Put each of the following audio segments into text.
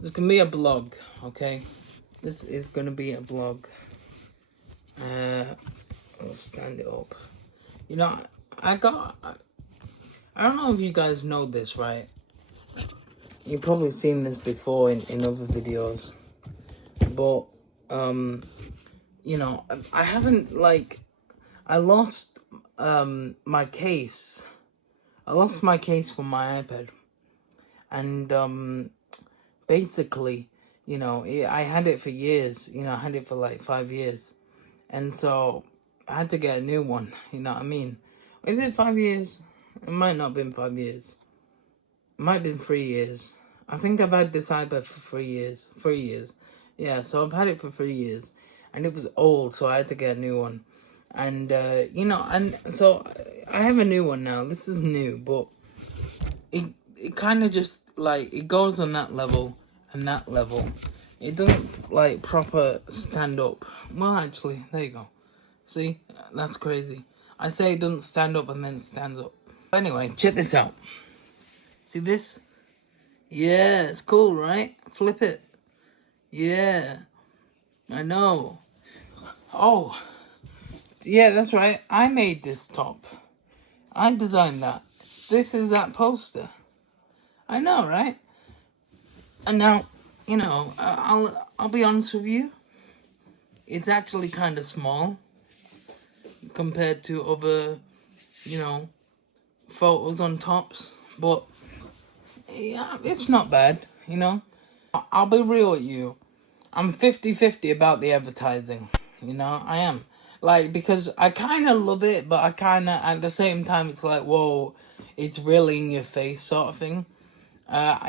This can be a blog, okay? This is gonna be a blog. I'll stand it up. You know, I don't know if you guys know this, right? You've probably seen this before in other videos. But, you know, I haven't, like, I lost, my case. I lost my case from my iPad. And, basically, you know, I had it for years. You know, I had it for like 5 years. And so I had to get a new one. You know what I mean? Is it 5 years? It might not have been 5 years. It might have been 3 years. I think I've had this iPad for 3 years. 3 years. Yeah, so I've had it for 3 years. And it was old, so I had to get a new one. And, you know, and so I have a new one now. This is new, but it kind of just, like, it goes on that level and that level. It doesn't, like, proper stand up. Well, actually, there you go. See? That's crazy. I say it doesn't stand up and then it stands up. Anyway, check this out. See this? Yeah, it's cool, right? Flip it. Yeah. I know. Oh. Yeah, that's right. I made this top. I designed that. This is that poster. I know, right? And now, you know, I'll be honest with you. It's actually kind of small compared to other, you know, photos on tops. But yeah, it's not bad, you know. I'll be real with you. I'm 50-50 about the advertising. You know, I am. Like, because I kind of love it, but I kind of, at the same time, it's like, whoa, it's really in your face sort of thing.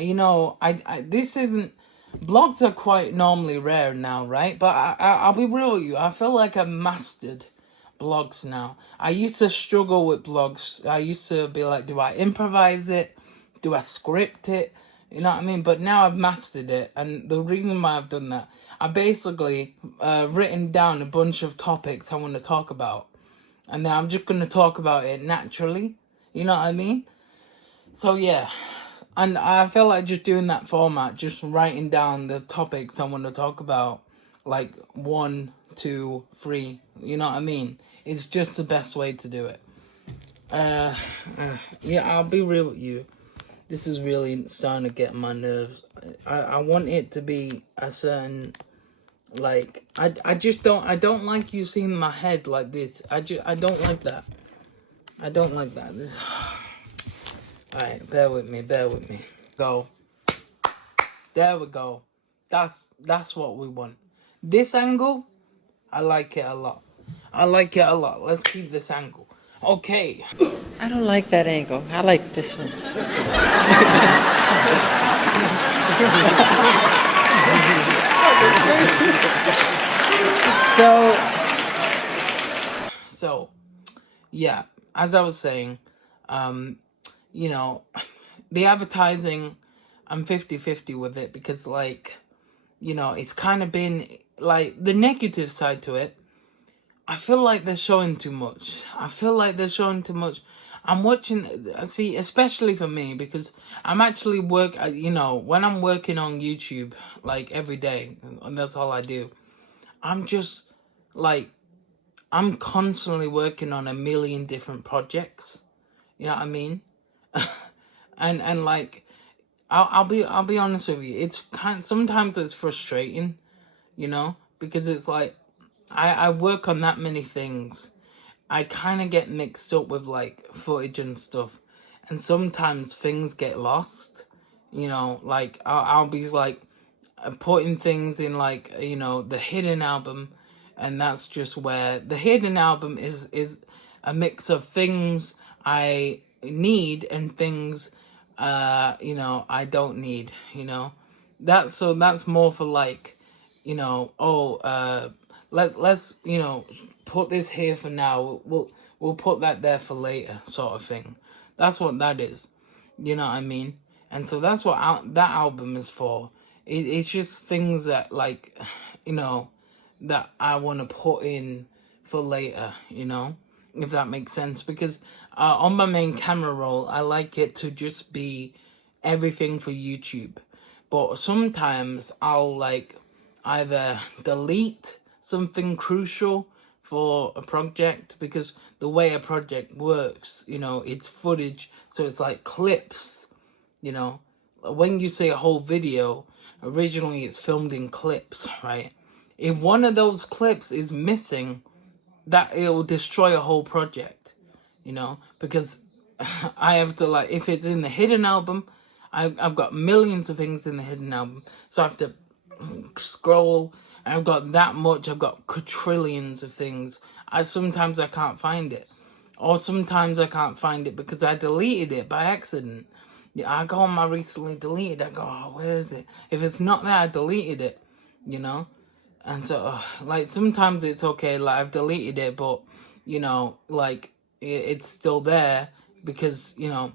You know, this isn't, blogs are quite normally rare now, right? But I'll be real with you. I feel like I've mastered blogs now. I used to struggle with blogs. I used to be like, do I improvise it? Do I script it? You know what I mean? But now I've mastered it. And the reason why I've done that, I basically written down a bunch of topics I want to talk about. And then I'm just going to talk about it naturally. You know what I mean? So yeah. And I feel like just doing that format, just writing down the topics I want to talk about, like 1, 2, 3, you know what I mean? It's just the best way to do it. Yeah, I'll be real with you. This is really starting to get on my nerves. I want it to be a certain, like, I just don't, I don't like you seeing my head like this. I don't like that. I don't like that. This... Alright, bear with me. Go. There we go. That's what we want. This angle, I like it a lot. Let's keep this angle. Okay. I don't like that angle. I like this one. So, yeah, as I was saying, you know, the advertising, I'm 50-50 with it because, like, you know, it's kind of been, like, the negative side to it. I feel like they're showing too much. I'm watching, see, especially for me, because I'm actually you know, when I'm working on YouTube, like, every day, and that's all I do, I'm just, like, I'm constantly working on a million different projects. You know what I mean? and like, I'll be honest with you. It's sometimes it's frustrating, you know, because it's like I work on that many things. I kind of get mixed up with like footage and stuff, and sometimes things get lost. You know, like I'll be like putting things in, like, you know, the hidden album, and that's just where the hidden album is a mix of things I need and things you know, I don't need, you know. That's more for, like, you know, let's, you know, put this here for now. We'll put that there for later, sort of thing. That's what that is. You know what I mean? And so that's what that album is for. It's just things that, like, you know, that I want to put in for later, you know, if that makes sense. Because on my main camera roll, I like it to just be everything for YouTube. but sometimes I'll like either delete something crucial for a project, because the way a project works, you know, it's footage, so it's like clips, you know. When you see a whole video, originally it's filmed in clips, right? If one of those clips is missing, that it will destroy a whole project, you know, because I have to, like, if it's in the hidden album, I've got millions of things in the hidden album, so I have to scroll, and I've got that much, I've got quadrillions of things. Sometimes I can't find it, or sometimes I can't find it because I deleted it by accident. Yeah, I go on my recently deleted, I go, oh, where is it? If it's not there, I deleted it, you know. And so, like, sometimes it's okay, like, I've deleted it, but, you know, like, it's still there, because, you know,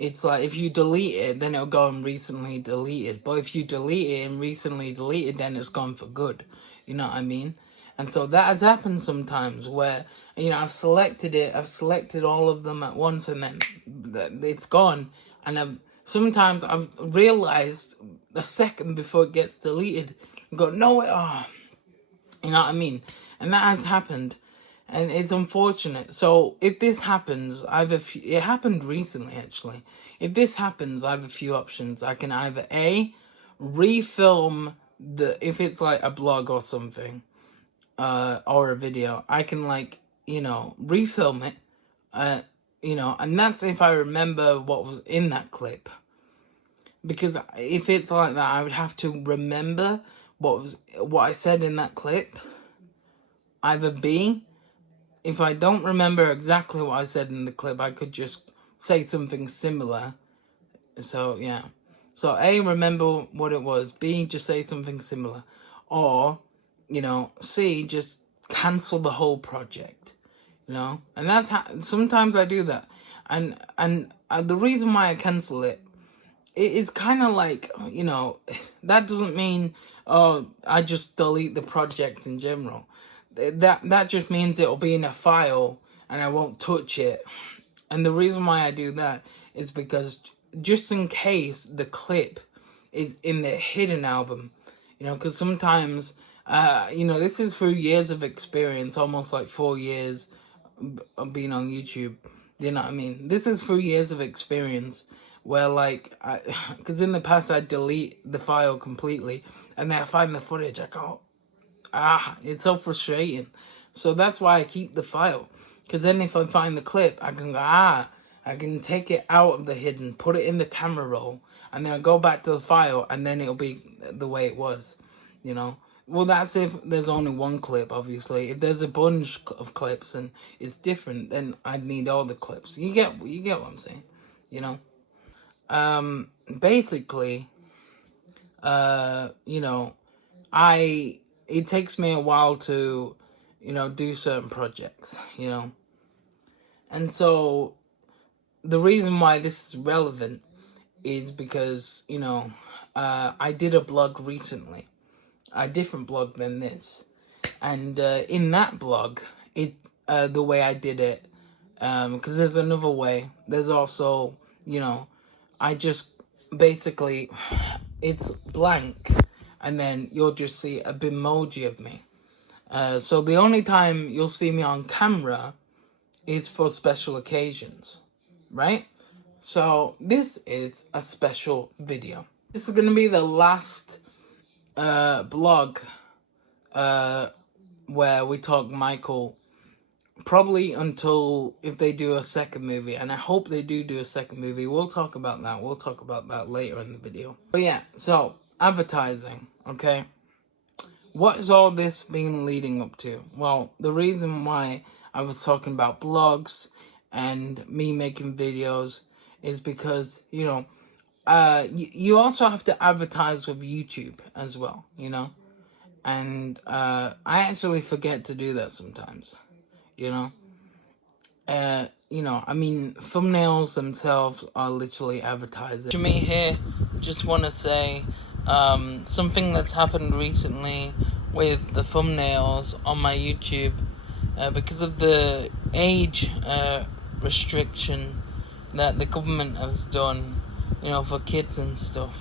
it's like, if you delete it, then it'll go and recently deleted. But if you delete it and recently deleted, then it's gone for good. You know what I mean? And so that has happened sometimes where, you know, I've selected all of them at once, and then it's gone. And sometimes I've realized a second before it gets deleted, and go, no, you know what I mean? And that has happened. And it's unfortunate. So if this happens, it happened recently, actually. If this happens, I have a few options. I can either A, refilm if it's like a blog or something, or a video, I can, like, you know, refilm it, you know, and that's if I remember what was in that clip. Because if it's like that, I would have to remember what I said in that clip. Either B, if I don't remember exactly what I said in the clip, I could just say something similar. So, yeah. So, A, remember what it was. B, just say something similar. Or, you know, C, just cancel the whole project. You know? And that's sometimes I do that. And the reason why I cancel it is kind of like, you know, that doesn't mean, oh, I just delete the project in general. That just means it'll be in a file and I won't touch it. And the reason why I do that is because just in case the clip is in the hidden album, you know, because sometimes, you know, this is through years of experience, almost like 4 years of being on YouTube, you know what I mean? This is through years of experience where, like, because in the past I delete the file completely, and then I find the footage, I go, it's so frustrating. So that's why I keep the file, because then if I find the clip, I can go, I can take it out of the hidden, put it in the camera roll, and then I go back to the file, and then it'll be the way it was, you know. Well, that's if there's only one clip, obviously. If there's a bunch of clips and it's different, then I'd need all the clips. You get what I'm saying, you know. Basically, you know, it takes me a while to, you know, do certain projects, you know. And so the reason why this is relevant is because, you know, I did a blog recently, a different blog than this. And in that blog, the way I did it, because there's another way. There's also, you know, I just basically, it's blank, and then you'll just see a Bitmoji of me. So the only time you'll see me on camera is for special occasions, right? So this is a special video. This is going to be the last blog where we talk Michael, probably until if they do a second movie, and I hope they do a second movie. We'll talk about that. We'll talk about that later in the video. But yeah, so advertising, okay? What is all this been leading up to? Well, the reason why I was talking about blogs and me making videos is because, you know, you also have to advertise with YouTube as well, you know? And I actually forget to do that sometimes, you know? You know, I mean, thumbnails themselves are literally advertising. To me here, just want to say something that's happened recently with the thumbnails on my YouTube, because of the age restriction that the government has done. you know, for kids and stuff.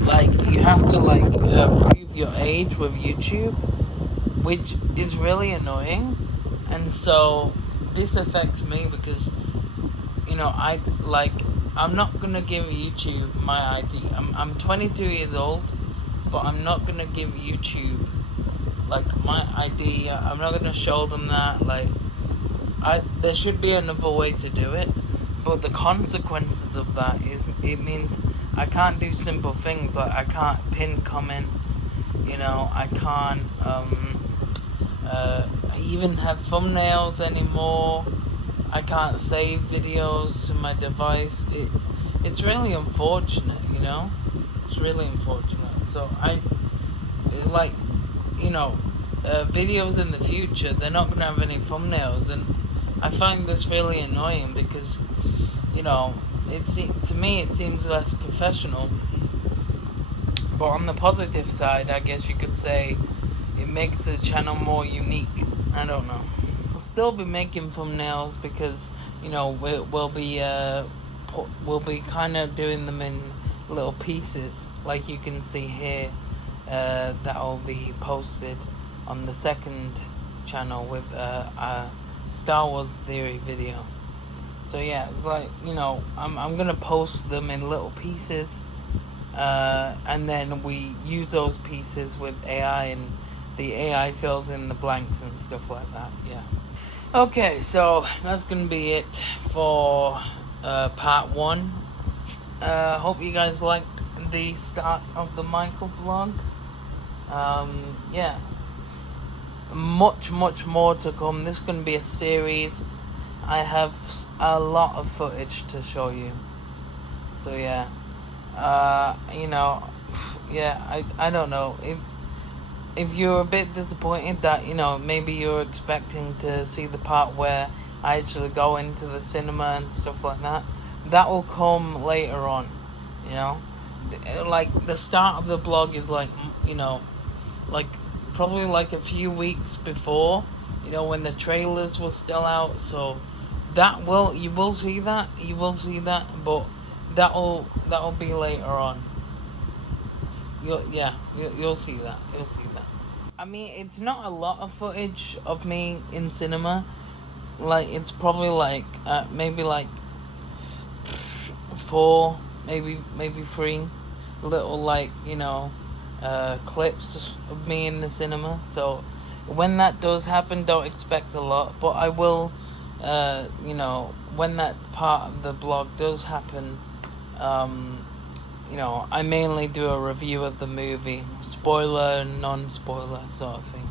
Like, you have to, like, prove your age with YouTube, which is really annoying. And so this affects me because, you know, I'm not gonna give YouTube my ID. I'm 22 years old, but I'm not gonna give YouTube like my ID. I'm not gonna show them that. Like, there should be another way to do it, but the consequences of that is it means I can't do simple things like I can't pin comments. You know, I can't even have thumbnails anymore. I can't save videos to my device. It's really unfortunate, you know? It's really unfortunate. So like, you know, videos in the future, they're not going to have any thumbnails. And I find this really annoying because, you know, to me it seems less professional. But on the positive side, I guess you could say it makes the channel more unique. I don't know. I'll still be making thumbnails because, you know, we'll be kind of doing them in little pieces, like you can see here. That'll be posted on the second channel with a Star Wars theory video. So yeah, it's like, you know, I'm gonna post them in little pieces, and then we use those pieces with AI, and the AI fills in the blanks and stuff like that. Yeah. Okay, so that's gonna be it for part 1. Hope you guys liked the start of the Michael vlog. Yeah, much more to come. This is gonna be a series. I have a lot of footage to show you. So yeah, you know, yeah, I don't know if you're a bit disappointed that, you know, maybe you're expecting to see the part where I actually go into the cinema and stuff like that. That will come later on, you know. Like, the start of the blog is like, you know, like probably like a few weeks before, you know, when the trailers were still out. So you will see that, but that'll be later on. You'll see that. I mean, it's not a lot of footage of me in cinema. Like, it's probably like maybe like 4, maybe 3 little, like, you know, clips of me in the cinema. So when that does happen, don't expect a lot, but I will, you know, when that part of the blog does happen, you know, I mainly do a review of the movie, spoiler, non-spoiler sort of thing.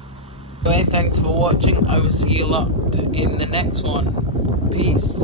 Anyway, thanks for watching. I will see you lot in the next one. Peace.